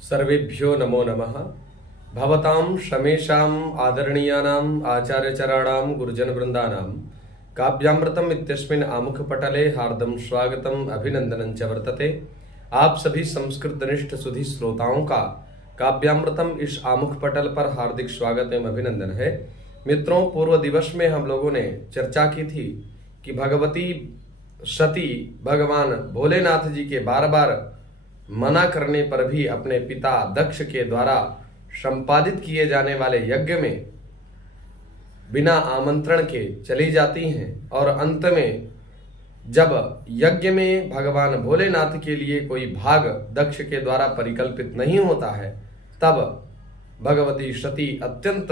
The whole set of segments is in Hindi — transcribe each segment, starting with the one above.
सर्वेभ्यो नमो नमः। भवतां शमेषाम् आदरणीयानाम् आचार्यचराणां गुरुजनवृन्दानां काव्यामृतम् इत्यस्मिन् आमुखपटले हार्दं स्वागतम् अभिनंदनं च वर्तते। आप सभी संस्कृतनिष्ठ सुधी श्रोताओं का काव्यामृतम इस आमुख पटल पर हार्दिक स्वागत एवं अभिनंदन है। मित्रों, पूर्व दिवस में हम लोगों ने चर्चा की थी कि भगवती सती भगवान भोलेनाथ जी के बार बार मना करने पर भी अपने पिता दक्ष के द्वारा संपादित किए जाने वाले यज्ञ में बिना आमंत्रण के चली जाती हैं और अंत में जब यज्ञ में भगवान भोलेनाथ के लिए कोई भाग दक्ष के द्वारा परिकल्पित नहीं होता है, तब भगवती सती अत्यंत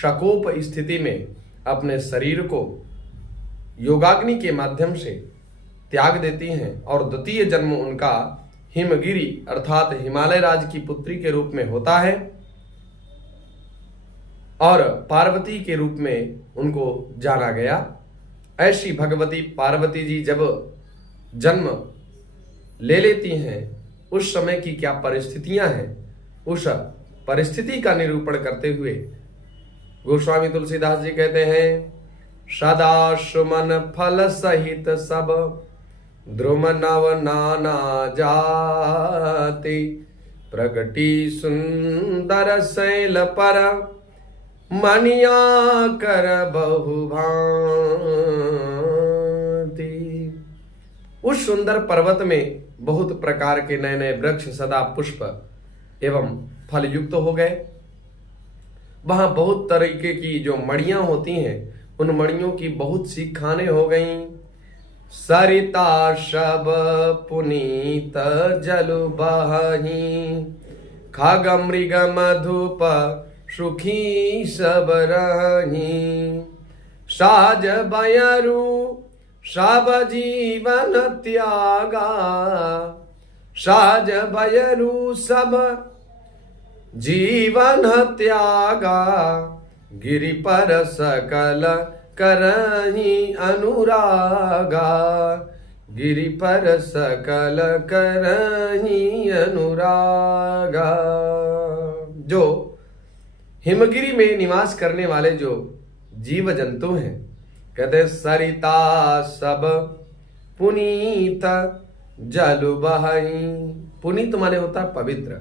शकोप स्थिति में अपने शरीर को योगाग्नि के माध्यम से त्याग देती हैं और द्वितीय जन्म उनका हिमगिरी अर्थात हिमालय राज की पुत्री के रूप में होता है और पार्वती के रूप में उनको जाना गया। ऐसी भगवती पार्वती जी जब जन्म ले लेती हैं, उस समय की क्या परिस्थितियां हैं, उस परिस्थिति का निरूपण करते हुए गोस्वामी तुलसीदास जी कहते हैं, सदा सुमन फल सहित सब द्रुम नव नाना जाति प्रगति सुंदर शैल पर मनिया कर बहु भांति। उस सुंदर पर्वत में बहुत प्रकार के नए नए वृक्ष सदा पुष्प एवं फल युक्त हो गए। वहां बहुत तरीके की जो मणियां होती हैं, उन मणियों की बहुत सी खाने हो गईं। सरिता शब पुनीत जलु बही खग मृग मधुप सुखी सब रही। साज बयरु सब जीवन त्यागा, साज बयरु सब जीवन त्यागा। गिरि पर सकल करही अनुरागा, गिरि पर सकल करही अनुरागा। जो हिमगिरी में निवास करने वाले जो जीव जंतु हैं, कहते हैं सरिता सब पुनीत जलु बही। पुनीत माने होता है पवित्र,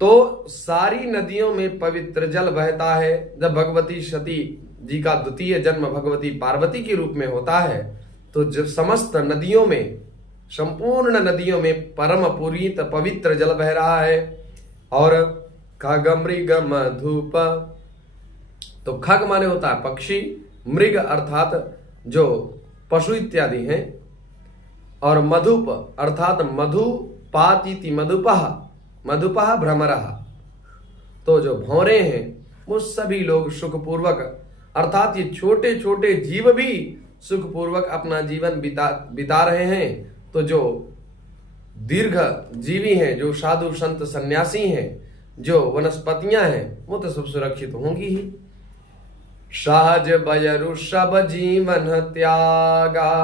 तो सारी नदियों में पवित्र जल बहता है। जब भगवती सती जी का द्वितीय जन्म भगवती पार्वती के रूप में होता है, तो जब समस्त नदियों में, संपूर्ण नदियों में परम पुनीत पवित्र जल बह रहा है। और खग मृग मधुप, तो खग माने होता है पक्षी, मृग अर्थात जो पशु इत्यादि हैं, और मधुप अर्थात मधुपातीति मधुपः, मधुपः भ्रमरः, तो जो भौरे हैं वो सभी लोग सुखपूर्वक, अर्थात ये छोटे छोटे जीव भी सुखपूर्वक अपना जीवन बिता रहे हैं। तो जो दीर्घ जीवी हैं, जो साधु संत सन्यासी हैं, जो वनस्पतियां हैं, वो तो सब सुरक्षित होंगी ही। सहज बयरु सब जीवन त्यागा,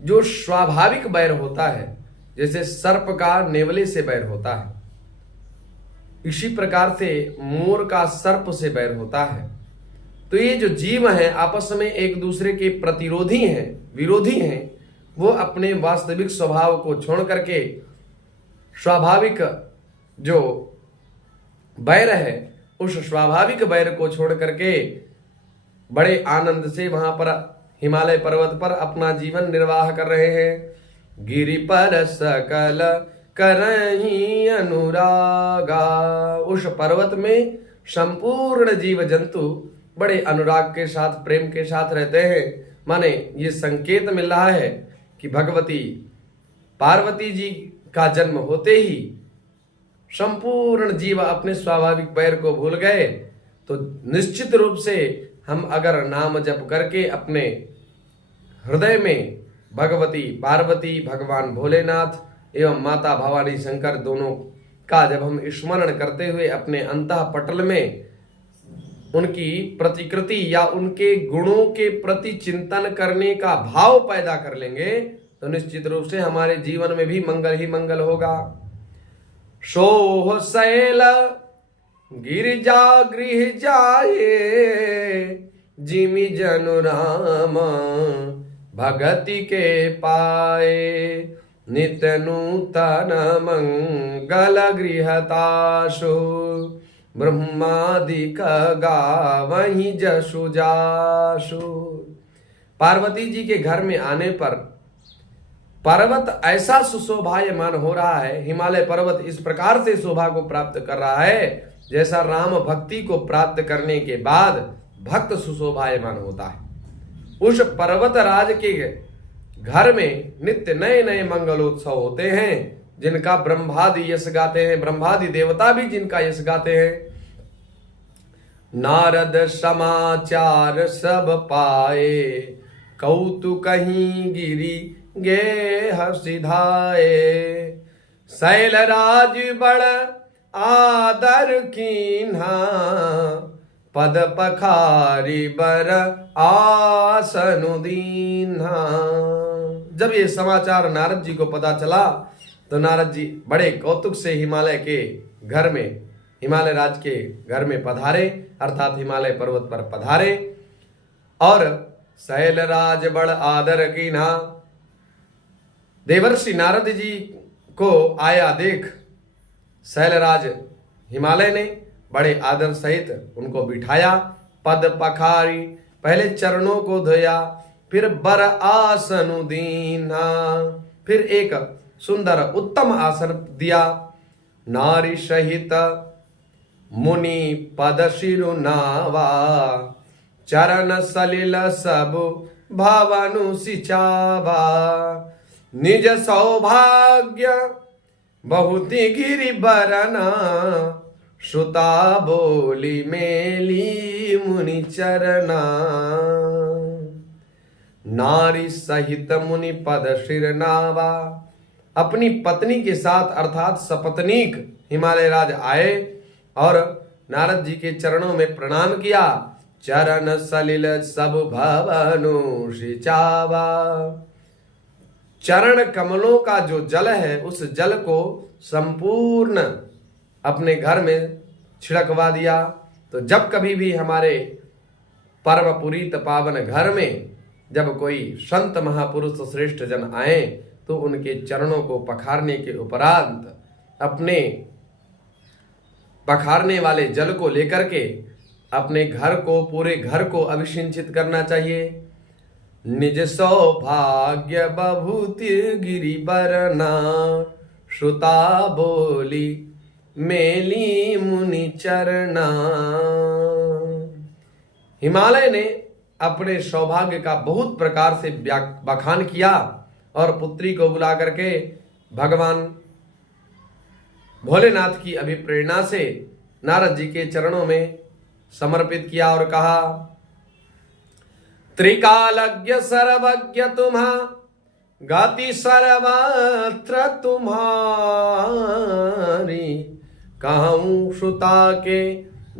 जो स्वाभाविक बैर होता है, जैसे सर्प का नेवले से बैर होता है, इसी प्रकार से मोर का सर्प से बैर होता है। तो ये जो जीव हैं आपस में एक दूसरे के प्रतिरोधी हैं, विरोधी हैं, वो अपने वास्तविक स्वभाव को छोड़ करके स्वाभाविक जो बैर है, उस स्वाभाविक बैर को छोड़ करके बड़े आनंद से वहां पर हिमालय पर्वत पर अपना जीवन निर्वाह कर रहे हैं। गिरि पर सकल करही अनुरागा, उस पर्वत में संपूर्ण जीव जंतु बड़े अनुराग के साथ, प्रेम के साथ रहते हैं। माने ये संकेत मिल रहा है कि भगवती पार्वती जी का जन्म होते ही संपूर्ण जीव अपने स्वाभाविक बैर को भूल गए। तो निश्चित रूप से हम अगर नाम जप करके अपने हृदय में भगवती पार्वती, भगवान भोलेनाथ एवं माता भवानी शंकर दोनों का जब हम स्मरण करते हुए अपने अंतः पटल में उनकी प्रतिकृति या उनके गुणों के प्रति चिंतन करने का भाव पैदा कर लेंगे, तो निश्चित रूप से हमारे जीवन में भी मंगल ही मंगल होगा। सोह शैल गिरिजा गृह जाए, जिमि जनु राम भगति के पाए। नित्य नूतन मंगल गृहताशु, ब्रह्मादिक गावहि जसु जासु। पार्वती जी के घर में आने पर पर्वत ऐसा सुशोभायमान हो रहा है, हिमालय पर्वत इस प्रकार से शोभा को प्राप्त कर रहा है जैसा राम भक्ति को प्राप्त करने के बाद भक्त सुशोभायमान होता है। उस पर्वत राज के घर में नित्य नए नए मंगलोत्सव होते हैं, जिनका ब्रह्मादि यश गाते हैं, ब्रह्मादि देवता भी जिनका यश गाते हैं। नारद समाचार सब पाए, कौतुकहि गिरि गे हसिधाए। शैलराज बड़ आदर कीन्हा, पद पखारी बर आसनु दीन्हा। जब ये समाचार नारद जी को पता चला तो नारद जी बड़े कौतुक से हिमालय के घर में, हिमालय राज के घर में पधारे, अर्थात हिमालय पर्वत पर पधारे। और शैलराज बड़ आदर कीन्हा, देवर्षि नारद जी को आया देख शैलराज हिमालय ने बड़े आदर सहित उनको बिठाया। पद पखारी, पहले चरणों को धोया, फिर बर आसनु दीना, फिर एक सुंदर उत्तम आसन दिया। नारी सहित मुनि पद शिरु नावा, चरण सलिल सब भवनु सिचावा। निज सौभाग्य बहुति गिरि बरना, श्रुता बोली मेली मुनि चरना। नारी सहित मुनि पद शिर नावा, अपनी पत्नी के साथ अर्थात सपत्नीक हिमालय राज आए और नारद जी के चरणों में प्रणाम किया। चरण सलिल सब भवनु सिचावा, चरण कमलों का जो जल है उस जल को संपूर्ण अपने घर में छिड़कवा दिया। तो जब कभी भी हमारे परम पुरीत पावन घर में जब कोई संत महापुरुष श्रेष्ठ जन आए तो उनके चरणों को पखारने के उपरांत अपने पखारने वाले जल को लेकर के अपने घर को, पूरे घर को अभिषिंचित करना चाहिए। निज सौभाग्य बभूति गिरि बरना, श्रुता बोली मेली मुनि चरना। हिमालय ने अपने सौभाग्य का बहुत प्रकार से बखान किया और पुत्री को बुला करके भगवान भोलेनाथ की अभिप्रेरणा से नारद जी के चरणों में समर्पित किया और कहा, त्रिकालज्ञ सर्वज्ञ तुम्हा, गति सर्वत्र तुम्हारी। कहूँ श्रुता के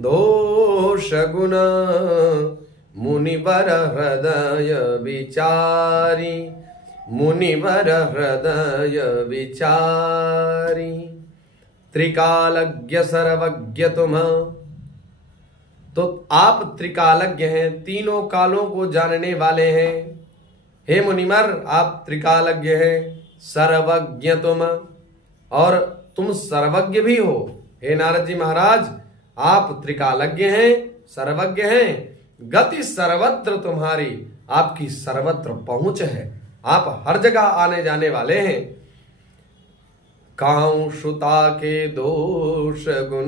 दोष गुण, मुनिवर हृदय विचारी, मुनिवर हृदय विचारी। त्रिकालज्ञ सर्वज्ञ तुम, तो आप त्रिकालज्ञ हैं, तीनों कालों को जानने वाले हैं। हे मुनिवर आप त्रिकालज्ञ हैं, सर्वज्ञ तुम, और तुम सर्वज्ञ भी हो। हे नारद जी महाराज आप त्रिकालज्ञ हैं, सर्वज्ञ हैं, गति सर्वत्र तुम्हारी, आपकी सर्वत्र पहुंच है, आप हर जगह आने जाने वाले हैं। काऊ श्रुता के दोष गुण,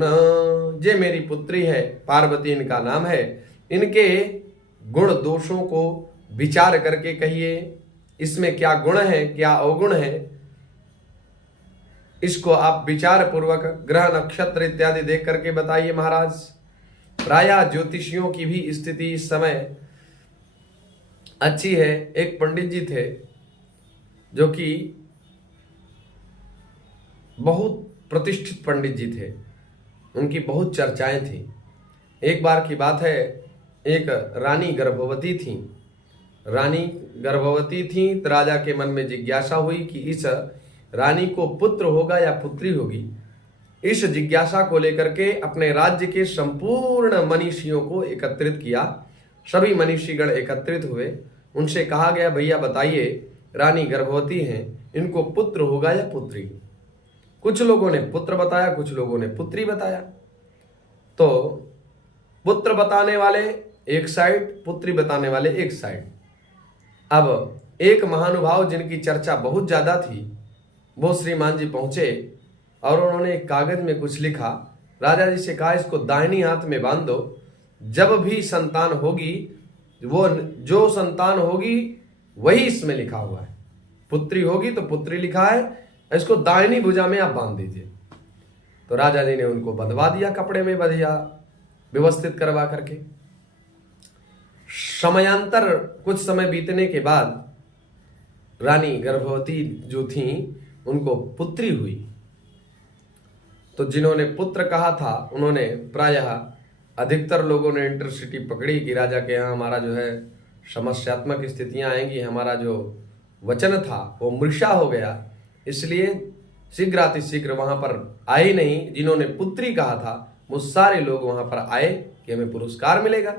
जे मेरी पुत्री है पार्वती इनका नाम है, इनके गुण दोषों को विचार करके कहिए, इसमें क्या गुण है क्या अवगुण है, इसको आप विचार पूर्वक ग्रह नक्षत्र इत्यादि देख करके बताइए महाराज। प्रायः ज्योतिषियों की भी स्थिति इस समय अच्छी है। एक पंडित जी थे जो कि बहुत प्रतिष्ठित पंडित जी थे, उनकी बहुत चर्चाएं थी। एक बार की बात है, एक रानी गर्भवती थी। रानी गर्भवती थी तो राजा के मन में जिज्ञासा हुई कि इस रानी को पुत्र होगा या पुत्री होगी। इस जिज्ञासा को लेकर के अपने राज्य के संपूर्ण मनीषियों को एकत्रित किया। सभी मनीषीगण एकत्रित हुए। उनसे कहा गया, भैया बताइए, रानी गर्भवती हैं, इनको पुत्र होगा या पुत्री? कुछ लोगों ने पुत्र बताया, कुछ लोगों ने पुत्री बताया। तो पुत्र बताने वाले एक साइड, पुत्री बताने वाले एक साइड। अब एक महानुभाव जिनकी चर्चा बहुत ज्यादा थी, वो श्रीमान जी पहुंचे और उन्होंने एक कागज में कुछ लिखा। राजा जी से कहा, इसको दाहिनी हाथ में बांध दो, जब भी संतान होगी, वो जो संतान होगी वही इसमें लिखा हुआ है। पुत्री होगी तो पुत्री लिखा है, इसको दाहिनी भुजा में आप बांध दीजिए। तो राजा जी ने उनको बंधवा दिया, कपड़े में बंधिया, व्यवस्थित करवा करके। समयांतर कुछ समय बीतने के बाद रानी गर्भवती जो थी, उनको पुत्री हुई। तो जिन्होंने पुत्र कहा था, उन्होंने प्रायः अधिकतर लोगों ने इंटरसिटी पकड़ी कि राजा के यहाँ हमारा जो है समस्यात्मक स्थितियां आएंगी, हमारा जो वचन था वो मृषा हो गया, इसलिए शीघ्रातिशीघ्र वहां पर आए नहीं। जिन्होंने पुत्री कहा था वो सारे लोग वहां पर आए कि हमें पुरस्कार मिलेगा,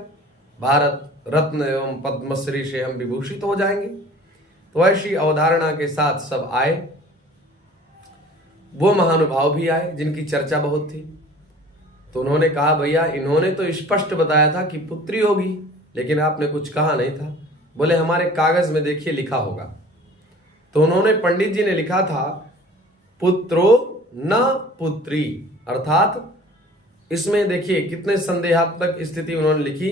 भारत रत्न एवं पद्मश्री से हम विभूषित हो जाएंगे। तो ऐसी अवधारणा के साथ सब आए। वो महानुभाव भी आए जिनकी चर्चा बहुत थी। तो उन्होंने कहा, भैया इन्होंने तो स्पष्ट बताया था कि पुत्री होगी, लेकिन आपने कुछ कहा नहीं था। बोले हमारे कागज में देखिए लिखा होगा। तो उन्होंने, पंडित जी ने लिखा था, पुत्रो न पुत्री, अर्थात इसमें देखिए कितने संदेहात्मक स्थिति उन्होंने लिखी।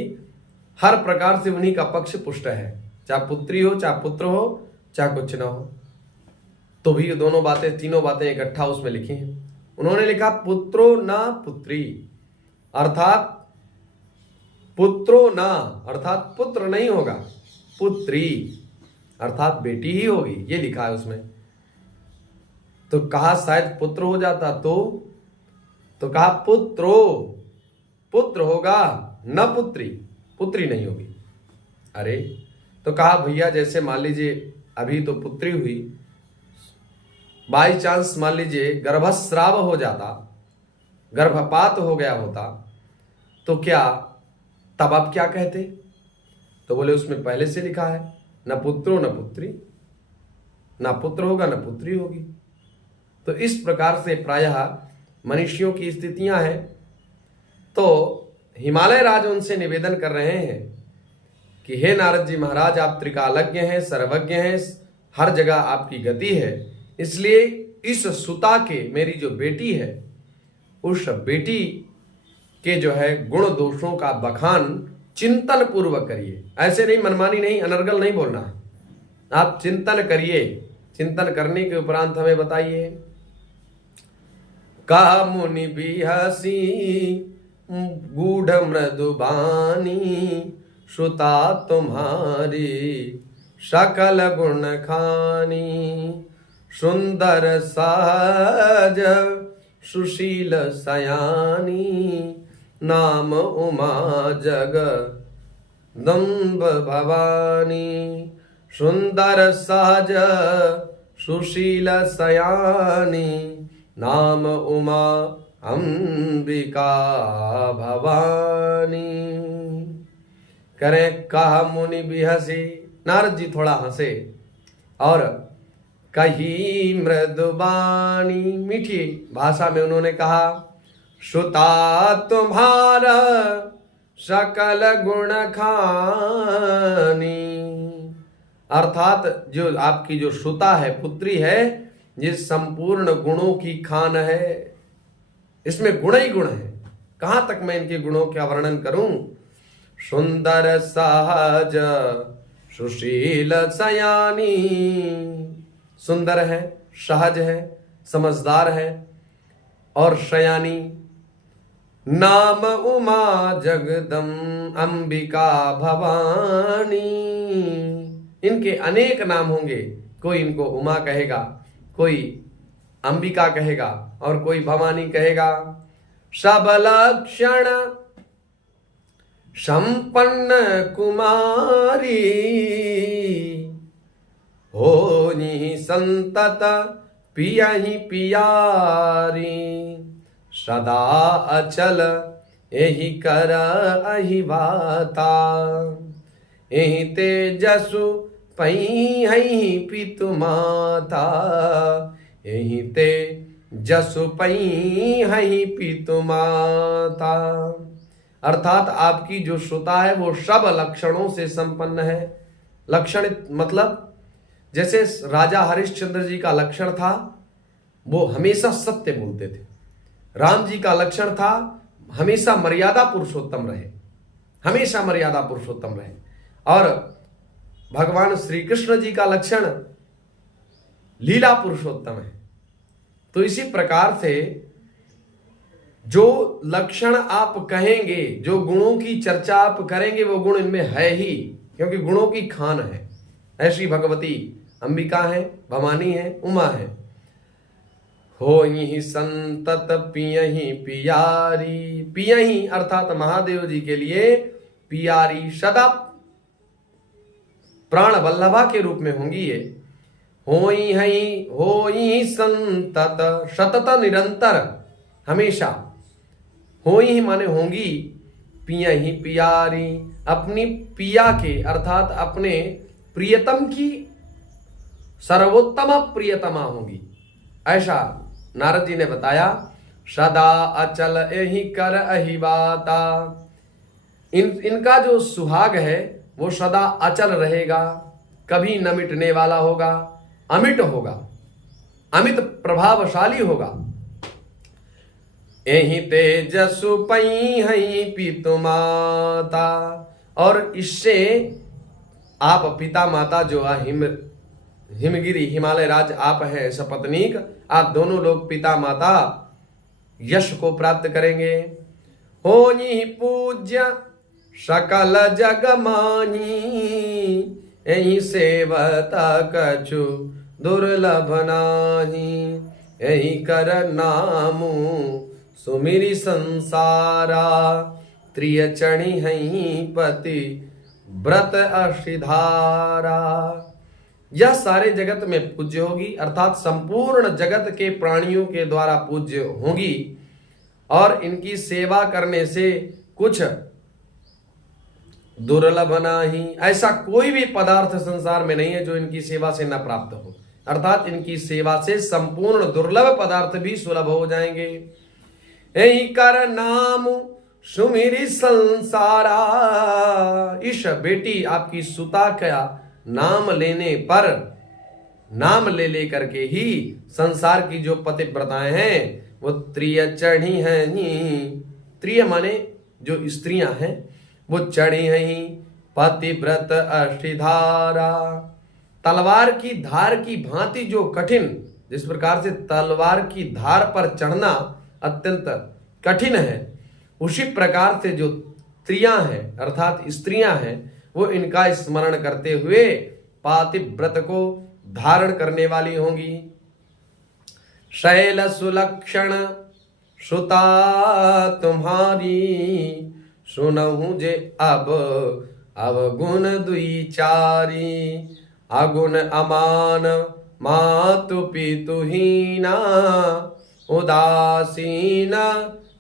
हर प्रकार से उन्हीं का पक्ष पुष्ट है, चाहे पुत्री हो, चाहे पुत्र हो, चाहे कुछ ना हो, तो भी दोनों बातें, तीनों बातें इकट्ठा उसमें लिखी हैं। उन्होंने लिखा पुत्रो न पुत्री, अर्थात पुत्रो न अर्थात पुत्र नहीं होगा, पुत्री अर्थात बेटी ही होगी, ये लिखा है उसमें। तो कहा शायद पुत्र हो जाता तो कहा पुत्रो, पुत्र होगा न पुत्री, पुत्री नहीं होगी। अरे तो कहा भैया जैसे मान लीजिए अभी तो पुत्री हुई, बाई चांस मान लीजिए गर्भस्राव हो जाता, गर्भपात हो गया होता, तो क्या तब आप क्या कहते? तो बोले उसमें पहले से लिखा है, न पुत्रो न पुत्री, ना पुत्र होगा न पुत्री होगी। तो इस प्रकार से प्रायः मनुष्यों की स्थितियां हैं। तो हिमालय राज उनसे निवेदन कर रहे हैं कि हे नारद जी महाराज, आप त्रिकालज्ञ हैं, सर्वज्ञ हैं, हर जगह आपकी गति है, इसलिए इस सुता के, मेरी जो बेटी है, उस बेटी के जो है गुण दोषों का बखान चिंतन पूर्वक करिए। ऐसे नहीं, मनमानी नहीं, अनर्गल नहीं बोलना, आप चिंतन करिए। चिंतन करने के उपरांत हमें बताइए। का मुनि बिहसी गूढ़ मृदुबानी, श्रुता तुम्हारी सकल गुण खानी, सुंदर सहज सुशील सयानी, नाम उमा जग दम्ब भवानी। सुंदर सहज सुशील सयानी, नाम उमा अंबिका भवानी। करें कहा मुनि बिहसी, नारद जी थोड़ा हंसे और कही मृदुबानी, मीठी भाषा में उन्होंने कहा, श्रुता तुम्हारा सकल गुण खानी, अर्थात जो आपकी जो श्रुता है, पुत्री है, ये संपूर्ण गुणों की खान है, इसमें गुण ही गुण है। कहां तक मैं इनके गुणों का वर्णन करूं? सुंदर सहज सुशील सयानी, सुंदर है, सहज है, समझदार है और शयानी। नाम उमा जगदम अंबिका भवानी, इनके अनेक नाम होंगे, कोई इनको उमा कहेगा, कोई अंबिका कहेगा और कोई भवानी कहेगा। सबलक्षण संपन्न कुमारी, होनी संतत पियहि पियारी, सदा अचल एहि कर अहिवाता। एहि तेजसु पई हई पितु माता। एहि तेजसु पई हई पितु माता। अर्थात आपकी जो श्रुता है वो सब लक्षणों से संपन्न है। लक्षण मतलब जैसे राजा हरिश्चंद्र जी का लक्षण था वो हमेशा सत्य बोलते थे। राम जी का लक्षण था हमेशा मर्यादा पुरुषोत्तम रहे, हमेशा मर्यादा पुरुषोत्तम रहे। और भगवान श्री कृष्ण जी का लक्षण लीला पुरुषोत्तम है। तो इसी प्रकार से जो लक्षण आप कहेंगे, जो गुणों की चर्चा आप करेंगे, वो गुण इनमें है ही, क्योंकि गुणों की खान है। ऐसी भगवती अंबिका है, भवानी है, उमा है। होई संतत पियहि पियारी। पियहि अर्थात महादेव जी के लिए पियारी, सदा प्राण वल्लभा के रूप में होंगी ये। होई संतत, सतत निरंतर, हमेशा। होई माने होंगी, पियहि पियारी, अपनी पिया के अर्थात अपने प्रियतम की सर्वोत्तम प्रियतमा होंगी, ऐसा नारद जी ने बताया। सदा अचल एहि कर अहिवाता। इनका जो सुहाग है वो सदा अचल रहेगा, कभी न मिटने वाला होगा, अमिट होगा, अमित प्रभावशाली होगा। एहि तेजसु पई हई पितु माता। और इससे आप पिता माता जो हिमगिरी हिमालय राज आप हैं सपत्नीक, आप दोनों लोग पिता माता यश को प्राप्त करेंगे। होई पूज्य सकल जग मानी। एहि सेवता कछु दुर्लभ नाही। एहि कर नामु सुमिरि संसारा। त्रिय चढ़ी हई पति व्रत अष्टधारा। यह सारे जगत में पूज्य होगी, अर्थात संपूर्ण जगत के प्राणियों के द्वारा पूज्य होगी। और इनकी सेवा करने से कुछ दुर्लभ नहीं, ऐसा कोई भी पदार्थ संसार में नहीं है जो इनकी सेवा से न प्राप्त हो। अर्थात इनकी सेवा से संपूर्ण दुर्लभ पदार्थ भी सुलभ हो जाएंगे। एहि कर नाम सुमिरि संसारा। इस बेटी आपकी सुता का नाम लेने पर, नाम ले करके ही संसार की जो पतिव्रताएं हैं वो त्रिय चढ़ी हैं ही। त्रिय माने जो स्त्रियां हैं वो चढ़ी हैं ही पतिव्रत अष्टधारा। तलवार की धार की भांति जो कठिन, जिस प्रकार से तलवार की धार पर चढ़ना अत्यंत कठिन है, उसी प्रकार से जो स्त्रियां हैं अर्थात स्त्रियां हैं वो इनका स्मरण करते हुए पातिव्रत को धारण करने वाली होंगी। शैल सुलक्षण सुता तुम्हारी। सुनहु जे अब अवगुण दुई चारी। अगुण अमान मातु पितु हीना। उदासीन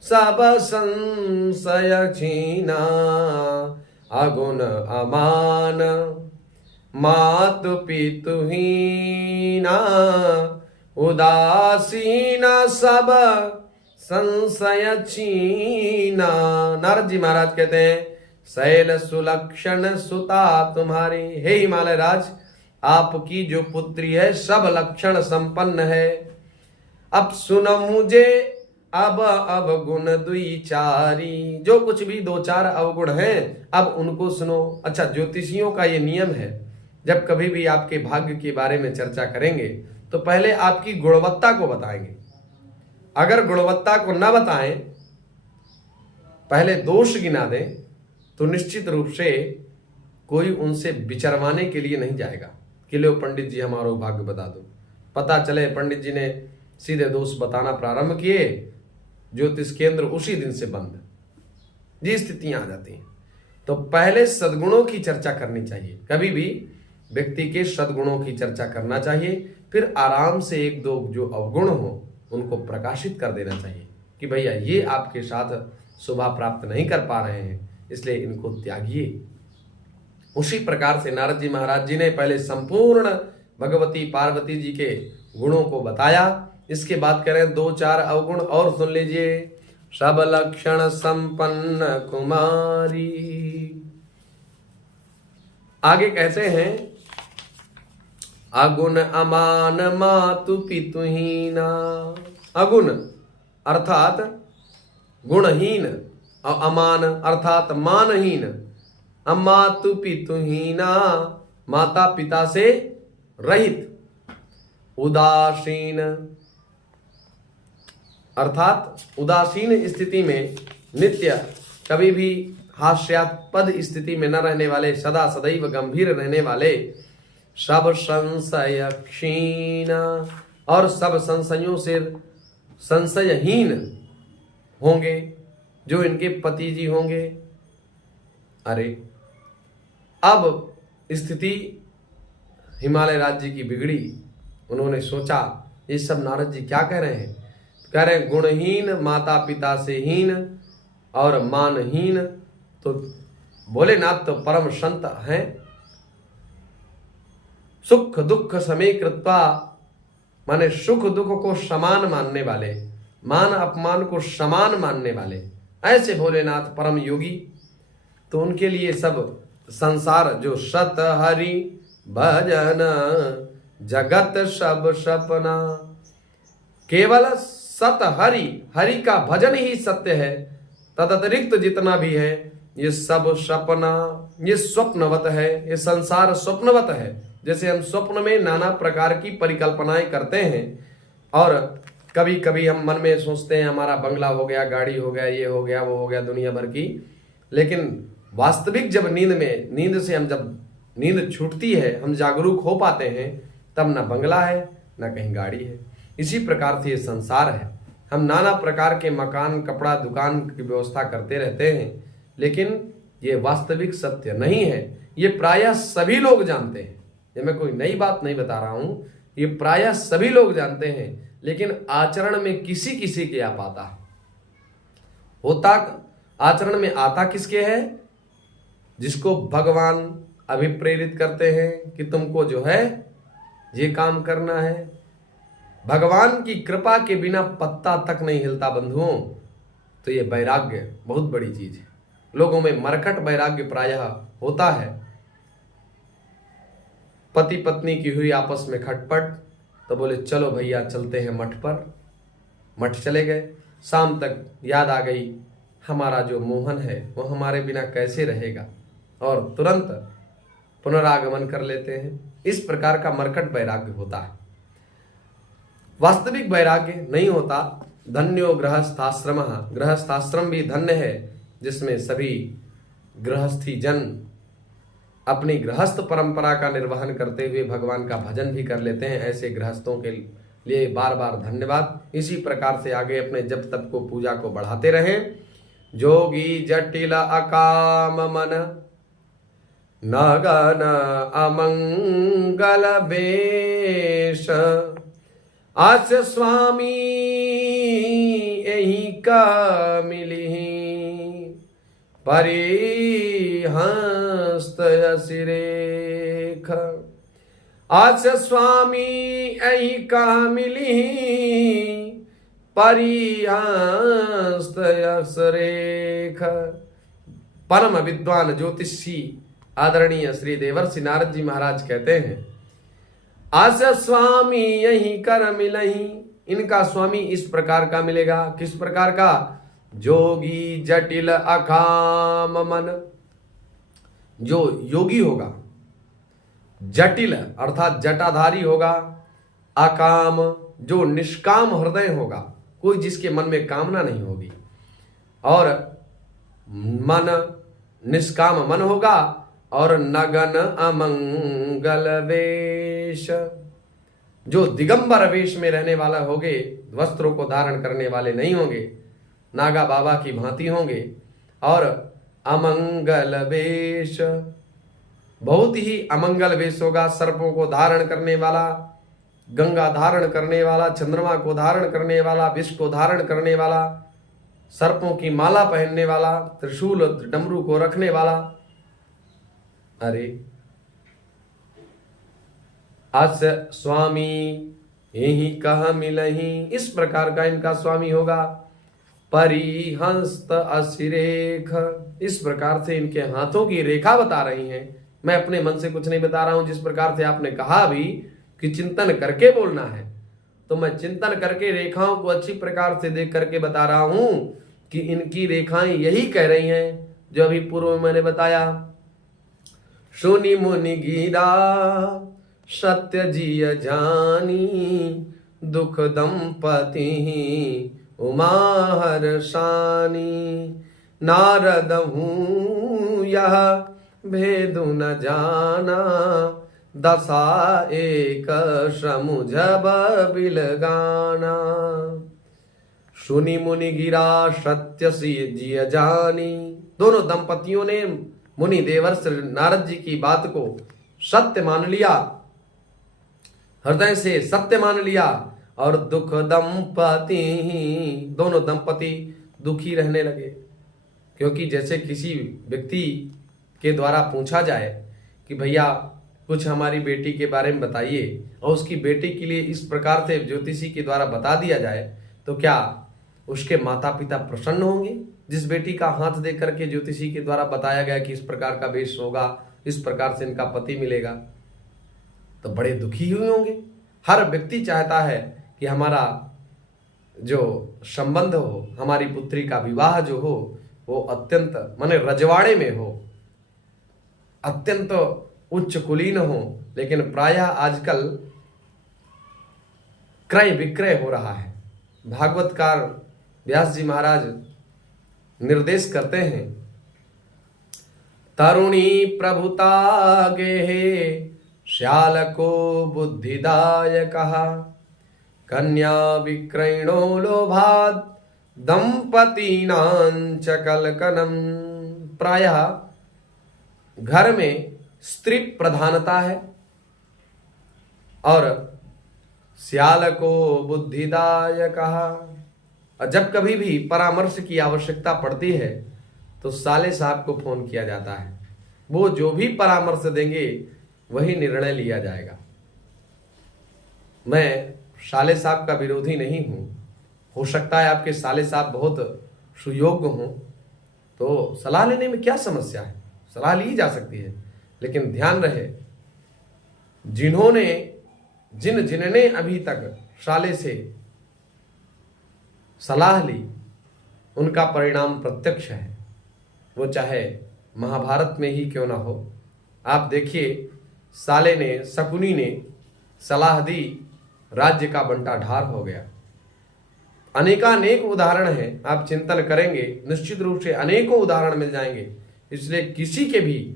सब संशय छीना। अगुण अमान मातु पितु हीना। उदासीन सब संशय छीना। नारद जी महाराज कहते हैं शैल सुलक्षण सुता तुम्हारी। हे हिमालय राज, आपकी जो पुत्री है सब लक्षण संपन्न है। अब सुनो मुझे अब अवगुण दुई चारी। जो कुछ भी दो चार अवगुण हैं अब उनको सुनो। अच्छा, ज्योतिषियों का ये नियम है, जब कभी भी आपके भाग्य के बारे में चर्चा करेंगे तो पहले आपकी गुणवत्ता को बताएंगे। अगर गुणवत्ता को न बताएं, पहले दोष गिना दें, तो निश्चित रूप से कोई उनसे विचरवाने के लिए नहीं जाएगा कि लो पंडित जी हमारो भाग्य बता दो। पता चले पंडित जी ने सीधे दोष बताना प्रारंभ किए, ज्योतिष केंद्र उसी दिन से बंद, ये स्थितियां आ जाती हैं। तो पहले सद्गुणों की चर्चा करनी चाहिए। कभी भी व्यक्ति के सद्गुणों की चर्चा करना चाहिए, फिर आराम से एक दो जो अवगुण हो उनको प्रकाशित कर देना चाहिए। कि भैया ये आपके साथ शोभा प्राप्त नहीं कर पा रहे हैं, इसलिए इनको त्यागिए। उसी प्रकार से नारद जी महाराज जी ने पहले संपूर्ण भगवती पार्वती जी के गुणों को बताया। इसके बाद करें 2-4 अवगुण और सुन लीजिए। सब लक्षण संपन्न कुमारी, आगे कहते हैं अगुण अमान मातु पितुहीना। अगुण अर्थात गुणहीन और अमान अर्थात मानहीन। अमातु पितुहीना, माता पिता से रहित। उदासीन अर्थात उदासीन स्थिति में, नित्य कभी भी हास्यास्पद स्थिति में न रहने वाले, सदा सदैव गंभीर रहने वाले। सब संशय क्षीण, और सब संशयों से संशयहीन होंगे जो इनके पति जी होंगे। अरे अब स्थिति हिमालय राज्य की बिगड़ी। उन्होंने सोचा ये सब नारद जी क्या कह रहे हैं? कह रहे हैं गुणहीन, माता पिता से हीन और मानहीन। तो भोलेनाथ तो परम संत हैं। सुख दुख समय कृत्वा, माने सुख दुख को समान मानने वाले, मान अपमान को समान मानने वाले, ऐसे भोलेनाथ परम योगी। तो उनके लिए सब संसार जो सत हरि भजन जगत सब सपना, केवल सत हरि, हरि का भजन ही सत्य है। तदतिरिक्त जितना भी है ये सब सपना, ये स्वप्नवत है। ये संसार स्वप्नवत है। जैसे हम स्वप्न में नाना प्रकार की परिकल्पनाएं करते हैं, और कभी कभी हम मन में सोचते हैं हमारा बंगला हो गया, गाड़ी हो गया, ये हो गया, वो हो गया, दुनिया भर की। लेकिन वास्तविक जब नींद से हम जब नींद छूटती है, हम जागरूक हो पाते हैं, तब ना बंगला है ना कहीं गाड़ी है। इसी प्रकार से ये संसार है। हम नाना प्रकार के मकान, कपड़ा, दुकान की व्यवस्था करते रहते हैं, लेकिन ये वास्तविक सत्य नहीं है। ये प्रायः सभी लोग जानते हैं। ये मैं कोई नई बात नहीं बता रहा हूं, ये प्रायः सभी लोग जानते हैं, लेकिन आचरण में किसी किसी के आ पाता है। होता आचरण में आता किसके है? जिसको भगवान अभिप्रेरित करते हैं कि तुमको जो है ये काम करना है। भगवान की कृपा के बिना पत्ता तक नहीं हिलता बंधुओं। तो ये वैराग्य बहुत बड़ी चीज है। लोगों में मरकट वैराग्य प्रायः होता है। पति पत्नी की हुई आपस में खटपट, तो बोले चलो भैया चलते हैं मठ पर। मठ चले गए। शाम तक याद आ गई हमारा जो मोहन है वो हमारे बिना कैसे रहेगा, और तुरंत पुनरागमन कर लेते हैं। इस प्रकार का मरकट वैराग्य होता है। वास्तविक वैराग्य नहीं होता। धन्यो गृहस्थाश्रम, गृहस्थाश्रम भी धन्य है जिसमें सभी गृहस्थी जन अपनी गृहस्थ परंपरा का निर्वहन करते हुए भगवान का भजन भी कर लेते हैं। ऐसे गृहस्थों के लिए बार बार धन्यवाद। इसी प्रकार से आगे अपने जप तप को, पूजा को बढ़ाते रहें। जोगी जटिल अकाम मन, नगन अमंगल बेश, आस स्वामी यही का मिली, परिहस्त सिरेख। आस स्वामी यही का मिली, परिहस्त रेख। परम विद्वान ज्योतिषी आदरणीय श्री देवर्षि नारद जी महाराज कहते हैं, आस स्वामी यही कर मिलही। इनका स्वामी इस प्रकार का मिलेगा। किस प्रकार का? जोगी जटिल अकाम मन, जो योगी होगा, जटिल अर्थात जटाधारी होगा, अकाम जो निष्काम हृदय होगा, कोई जिसके मन में कामना नहीं होगी, और मन निष्काम मन होगा, और नगन अमंगल वेश जो दिगंबर वेश में रहने वाला होंगे, वस्त्रों को धारण करने वाले नहीं होंगे, नागा बाबा की भांति होंगे। और अमंगल वेश, बहुत ही अमंगल वेश होगा। सर्पों को धारण करने वाला, गंगा धारण करने वाला, चंद्रमा को धारण करने वाला, विष को धारण करने वाला, सर्पों की माला पहनने वाला, त्रिशूल और डमरू को रखने वाला। अरे अस स्वामी यही कह मिलही, इस प्रकार का इनका स्वामी होगा। परिहंस्त असिरेख, इस प्रकार से इनके हाथों की रेखा बता रही हैं। मैं अपने मन से कुछ नहीं बता रहा हूं, जिस प्रकार से आपने कहा अभी कि चिंतन करके बोलना है, तो मैं चिंतन करके रेखाओं को अच्छी प्रकार से देख करके बता रहा हूं कि इनकी रेखाएं यही कह रही हैं जो अभी पूर्व में मैंने बताया। सुनि मुनि गीरा सत्य जिय जानी, दुख दंपति उमा हर्षानी। नारद हूँ यह भेदु न जाना, दशा एक समुझब बिलगाना। सुनि मुनि गिरा सत्य जिय जानी, दोनों दंपतियों ने मुनि देवर्ष नारद जी की बात को सत्य मान लिया, हृदय से सत्य मान लिया। और दुख दंपति, दोनों दंपति दुखी रहने लगे। क्योंकि जैसे किसी व्यक्ति के द्वारा पूछा जाए कि भैया कुछ हमारी बेटी के बारे में बताइए, और उसकी बेटी के लिए इस प्रकार से ज्योतिषी के द्वारा बता दिया जाए, तो क्या उसके माता पिता प्रसन्न होंगे? जिस बेटी का हाथ देख करके ज्योतिषी के द्वारा बताया गया कि इस प्रकार का वेश होगा, इस प्रकार से इनका पति मिलेगा, तो बड़े दुखी हुए होंगे। हर व्यक्ति चाहता है कि हमारा जो संबंध हो, हमारी पुत्री का विवाह जो हो, वो अत्यंत माने रजवाड़े में हो, अत्यंत उच्च कुलीन हो। लेकिन प्रायः आजकल क्रय विक्रय हो रहा है। भागवतकार व्यास जी महाराज निर्देश करते हैं, तरुणी प्रभुता गेहे श्याल को बुद्धिदायकः, कन्या विक्रयणो लोभाद दंपतीनां च कलकनम। प्रायः घर में स्त्री प्रधानता है और श्याल को बुद्धिदायकः, और जब कभी भी परामर्श की आवश्यकता पड़ती है तो साले साहब को फोन किया जाता है। वो जो भी परामर्श देंगे वही निर्णय लिया जाएगा। मैं साले साहब का विरोधी नहीं हूं, हो सकता है आपके साले साहब बहुत सुयोग्य हों, तो सलाह लेने में क्या समस्या है, सलाह ली जा सकती है। लेकिन ध्यान रहे, जिनने अभी तक साले से सलाह ली, उनका परिणाम प्रत्यक्ष है, वो चाहे महाभारत में ही क्यों ना हो। आप देखिए, साले ने, शकुनी ने सलाह दी, राज्य का बंटाढार हो गया। अनेकानेक उदाहरण हैं, आप चिंतन करेंगे निश्चित रूप से अनेकों उदाहरण मिल जाएंगे। इसलिए किसी के भी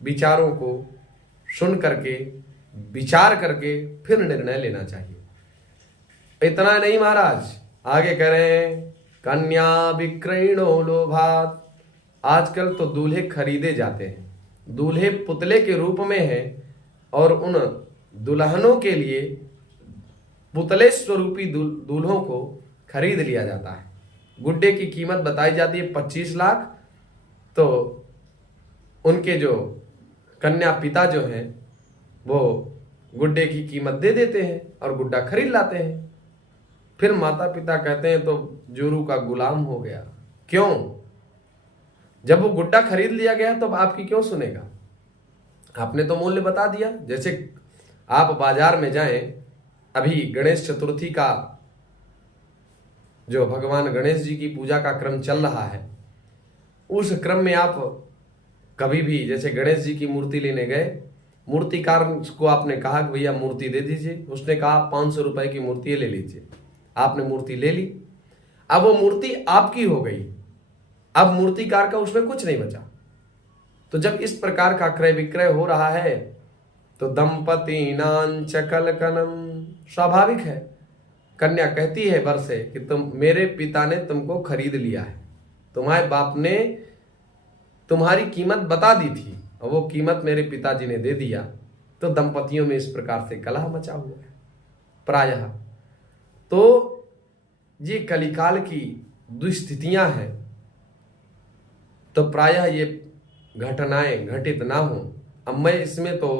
विचारों को सुन करके, विचार करके फिर निर्णय लेना चाहिए। इतना नहीं महाराज, आगे कह रहे हैं, कन्या विक्रयणो लोभात। आजकल तो दूल्हे खरीदे जाते हैं, दूल्हे पुतले के रूप में हैं, और उन दुल्हनों के लिए पुतले स्वरूपी दूल्हों को खरीद लिया जाता है। गुड्डे की कीमत बताई जाती है 25 लाख, तो उनके जो कन्या पिता जो हैं वो गुड्डे की कीमत दे देते हैं और गुड्डा खरीद लाते हैं। फिर माता पिता कहते हैं तो जोरू का गुलाम हो गया। क्यों? जब वो गुड्डा खरीद लिया गया तो आपकी क्यों सुनेगा? आपने तो मूल्य बता दिया। जैसे आप बाजार में जाएं, अभी गणेश चतुर्थी का जो भगवान गणेश जी की पूजा का क्रम चल रहा है, उस क्रम में आप कभी भी जैसे गणेश जी की मूर्ति लेने गए, मूर्तिकार को आपने कहा कि भैया मूर्ति दे दीजिए, उसने कहा 500 रुपए की मूर्ति ले लीजिए। आपने मूर्ति ले ली, अब वो मूर्ति आपकी हो गई, अब मूर्तिकार का उसमें कुछ नहीं बचा। तो जब इस प्रकार का क्रय विक्रय हो रहा है तो दंपतीनां च कलकनम, स्वाभाविक है। कन्या कहती है वर से कि तुम, मेरे पिता ने तुमको खरीद लिया है, तुम्हारे बाप ने तुम्हारी कीमत बता दी थी और वो कीमत मेरे पिताजी ने दे दिया। तो दंपतियों में इस प्रकार से कलह मचा हुआ है प्रायः। तो ये कलिकाल की दुस्थितियां हैं तो प्रायः ये घटनाएं घटित ना हो। अब मैं इसमें तो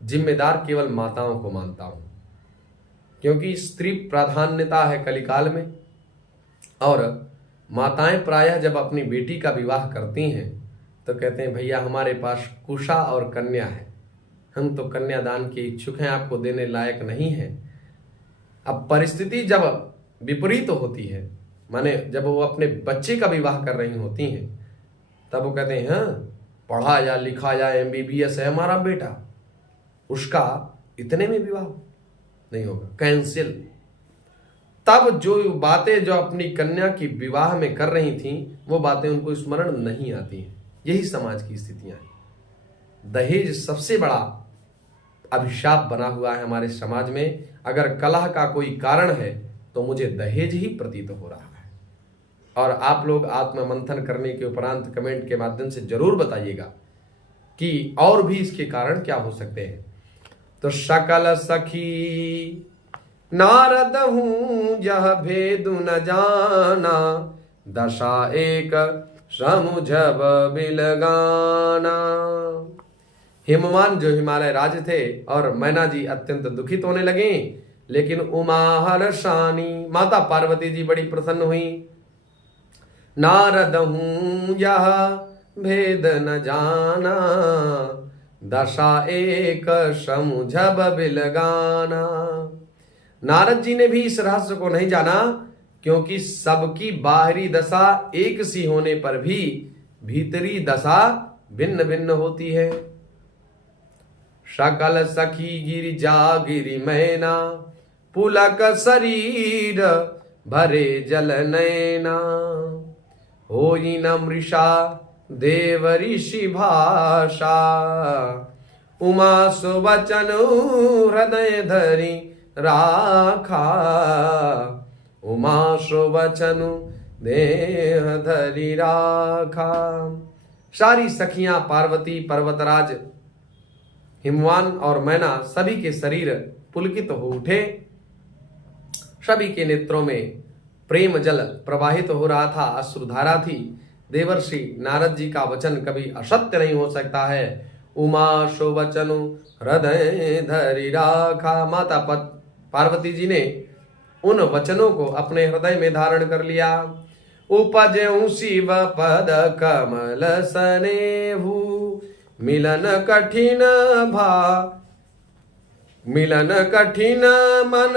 जिम्मेदार केवल माताओं को मानता हूं, क्योंकि स्त्री प्राधान्यता है कलिकाल में, और माताएं प्रायः जब अपनी बेटी का विवाह करती हैं तो कहते हैं भैया हमारे पास कुशा और कन्या है, हम तो कन्यादान के इच्छुक हैं, आपको देने लायक नहीं है। अब परिस्थिति जब विपरीत होती है, माने जब वो अपने बच्चे का विवाह कर रही होती हैं, तब वो कहते हैं हाँ पढ़ा या लिखा या MBBS है हमारा बेटा, उसका इतने में विवाह नहीं होगा, कैंसिल। तब जो बातें जो अपनी कन्या की विवाह में कर रही थीं वो बातें उनको स्मरण नहीं आती हैं। यही समाज की स्थितियां हैं। दहेज सबसे बड़ा अभिशाप बना हुआ है हमारे समाज में। अगर कलह का कोई कारण है तो मुझे दहेज ही प्रतीत हो रहा है। और आप लोग आत्ममंथन करने के उपरांत कमेंट के माध्यम से जरूर बताइएगा कि और भी इसके कारण क्या हो सकते हैं। तो सकल सखी नारद हूं यह भेद न जाना, दशा एक समुझब बिलगाना। हिमवान जो हिमालय राज थे और मैना जी अत्यंत दुखित होने लगे, लेकिन उमा हर्षानी माता पार्वती जी बड़ी प्रसन्न हुई। नारद हूं यह भेद न जाना, दशा एक समुझब बिलगाना। नारद जी ने भी इस रहस्य को नहीं जाना, क्योंकि सबकी बाहरी दशा एक सी होने पर भी भीतरी दशा भिन्न भिन्न होती है। सकल सखी गिरिजा गिरि मैना, पुलक शरीर भरे जल नैना। होई न मृषा देव ऋषि भाषा, उमा सुवचन हृदय धरि राखा। उमा सुवचनु देह धरि राखा। सारी सखियां पार्वती, पर्वतराज, हिमवान और मैना सभी के शरीर पुलकित हो उठे। सभी के नेत्रों में प्रेम जल प्रवाहित हो रहा था, अश्रुधारा थी। देवर्षि नारद जी का वचन कभी असत्य नहीं हो सकता है। उमा सुवचनु हृदय धरि राखा। माता पार्वती जी ने उन वचनों को अपने हृदय में धारण कर लिया। उपजऊ शिव पद कमल सनेहु, मिलन कठिन मिलन कठिन मन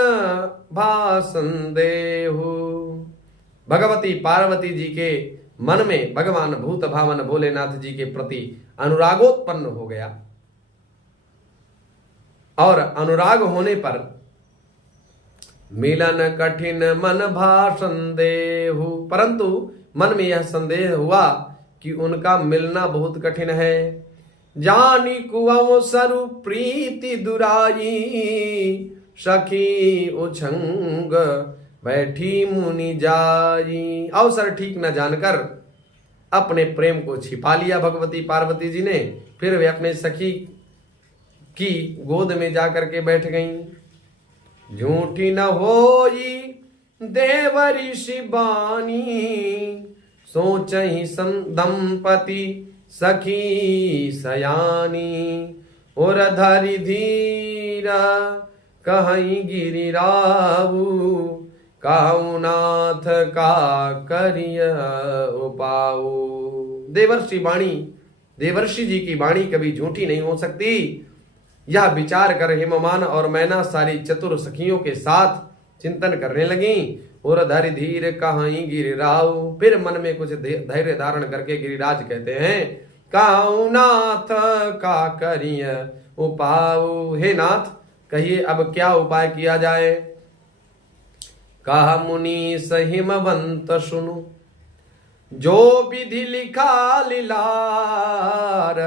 भा संदेहु। भगवती पार्वती जी के मन में भगवान भूत भावन भोलेनाथ जी के प्रति अनुरागोत्पन्न हो गया, और अनुराग होने पर मिलन कठिन मन भा संदेहु, परंतु मन में यह संदेह हुआ कि उनका मिलना बहुत कठिन है। जानी कुआं सरु प्रीति दुराई, सखी उछंग बैठी मुनि जाई। अवसर ठीक न जानकर अपने प्रेम को छिपा लिया भगवती पार्वती जी ने। फिर वे अपने सखी की गोद में जाकर के बैठ गईं। झूठी न होई देव ऋषि बानी, सोचहि दंपति सखी सयानी। और धरि धीरा कहीं गिरिराऊ, काउनाथ का करिय उपाऊ। देवर्षि जी की वाणी कभी झूठी नहीं हो सकती। यह विचार कर हिमवान और मैना सारी चतुर सखियों के साथ चिंतन करने लगी। और धरि धीर कहीं गिरिराऊ, फिर मन में कुछ धैर्य धारण करके गिरिराज कहते हैं, काउनाथ का करिय उपाऊ। हे नाथ, कहिए अब क्या उपाय किया जाए। कहा मुनीस हिमवंत सुनु, जो विधि लिखा लीलार।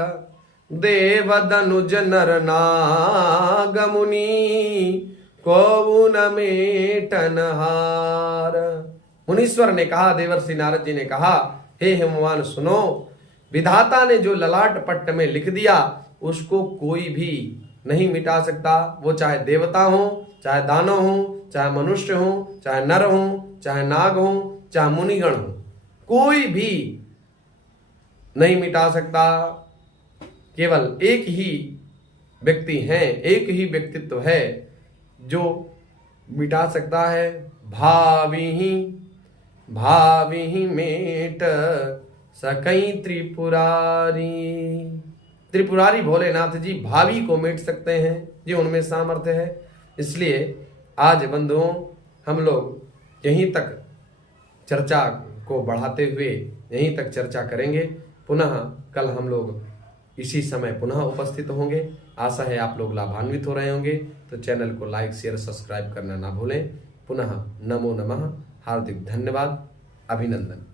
देव दनुज नर नाग मुनि, को न मेटन हार। मुनीश्वर ने कहा, देवर्षि नारद जी ने कहा, हे हिमवान सुनो, विधाता ने जो ललाट पट्ट में लिख दिया उसको कोई भी नहीं मिटा सकता। वो चाहे देवता हो, चाहे दानव हो, चाहे मनुष्य हो, चाहे नर हो, चाहे नाग हो, चाहे मुनिगण हो, कोई भी नहीं मिटा सकता। केवल एक ही व्यक्ति है, एक ही व्यक्तित्व है जो मिटा सकता है। भावी ही मेट सकई त्रिपुरारी। त्रिपुरारी भोलेनाथ जी भावी को मेट सकते हैं, ये उनमें सामर्थ्य है। इसलिए आज बंधुओं हम लोग यहीं तक चर्चा को बढ़ाते हुए यहीं तक चर्चा करेंगे। पुनः कल हम लोग इसी समय पुनः उपस्थित होंगे। आशा है आप लोग लाभान्वित हो रहे होंगे, तो चैनल को लाइक शेयर सब्सक्राइब करना ना भूलें। पुनः नमो नमः, हार्दिक धन्यवाद, अभिनंदन।